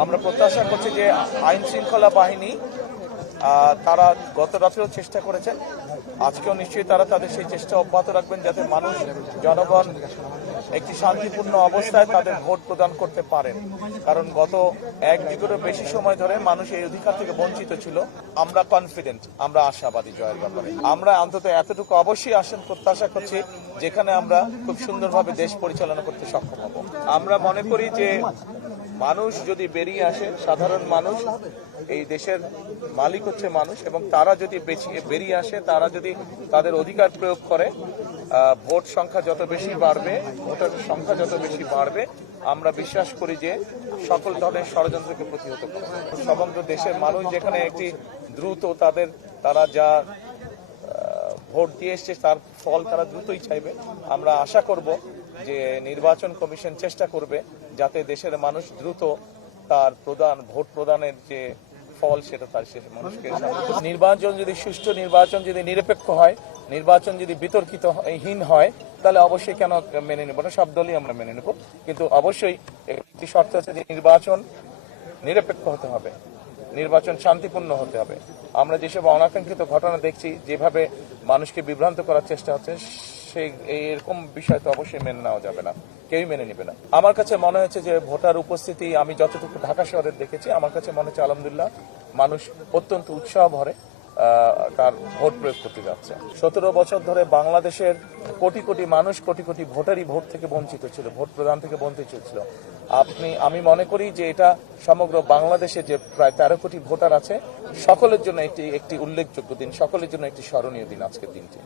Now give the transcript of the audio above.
আমরা প্রত্যাশা করছি যে আইন শৃঙ্খলা বাহিনী তারা গত রাত্রেও চেষ্টা করেছেন, আজকেও নিশ্চয়ই তারা তাদের সেই চেষ্টা অব্যাহত রাখবেন যাতে মানুষ জনগণ একটি শান্তিপূর্ণ অবস্থায় তাদের ভোট প্রদান করতে পারেন। কারণ গত এক যুগেরও বেশি সময় ধরে মানুষ এই অধিকার থেকে বঞ্চিত ছিল। আমরা কনফিডেন্ট, আমরা আশাবাদী জয়ের ব্যাপারে। আমরা অন্তত এতটুকু অবশ্যই প্রত্যাশা করছি যেখানে আমরা খুব সুন্দরভাবে দেশ পরিচালনা করতে সক্ষম হব। আমরা মনে করি যে মানুষ যদি বেরিয়ে আসে, সাধারণ মানুষ, এই দেশের মালিক হচ্ছে মানুষ, এবং তারা যদি বেরিয়ে আসে, তারা যদি তাদের অধিকার প্রয়োগ করে, ভোট সংখ্যা যত বেশি বাড়বে, ভোটারের সংখ্যা যত বেশি বাড়বে, আমরা বিশ্বাস করি যে সকল ধরনের ষড়যন্ত্রকে প্রতিহত করবে। সমগ্র দেশের মানুষ যেখানে একটি দ্রুত তারা যা ভোট দিয়ে এসছে তার ফল তারা দ্রুতই চাইবে। আমরা আশা করব যে নির্বাচন কমিশন চেষ্টা করবে যাতে দেশের মানুষ দ্রুত তার ভোট প্রদানের যে ফল সেটা তার শেষ মানুষকে। নির্বাচন যদি সুষ্ঠু, নির্বাচন যদি নিরপেক্ষ হয়, নির্বাচন যদি বিতর্কিতহীন হয়, তাহলে অবশ্যই কেন মেনে নেব না, সব দলই আমরা মেনে নেব। কিন্তু অবশ্যই একটি শর্ত আছে যে নির্বাচন নিরপেক্ষ হতে হবে, নির্বাচন শান্তিপূর্ণ হতে হবে। আমরা যেসব অনাকাঙ্ক্ষিত ঘটনা দেখছি, যেভাবে মানুষকে বিভ্রান্ত করার চেষ্টা হচ্ছে, সেই এরকম বিষয় তো অবশ্যই মেনে নেওয়া যাবে না, কেউই মেনে নেবে না। আমার কাছে মনে হচ্ছে যে ভোটার উপস্থিতি, আমি যতটুকু ঢাকা শহরের দেখেছি, আমার কাছে মনে হচ্ছে আলহামদুলিল্লাহ মানুষ অত্যন্ত উৎসাহ ভরে তার ভোট প্রয়োগ করতে যাচ্ছে। 17 বছর ধরে বাংলাদেশের কোটি কোটি মানুষ, কোটি কোটি ভোটারই ভোট থেকে বঞ্চিত ছিল, ভোট প্রদান থেকে বঞ্চিত ছিল। আমি মনে করি যে এটা সমগ্র বাংলাদেশে যে প্রায় 13 কোটি ভোটার আছে, সকলের জন্য একটি উল্লেখযোগ্য দিন, সকলের জন্য একটি স্মরণীয় দিন আজকের দিনটি।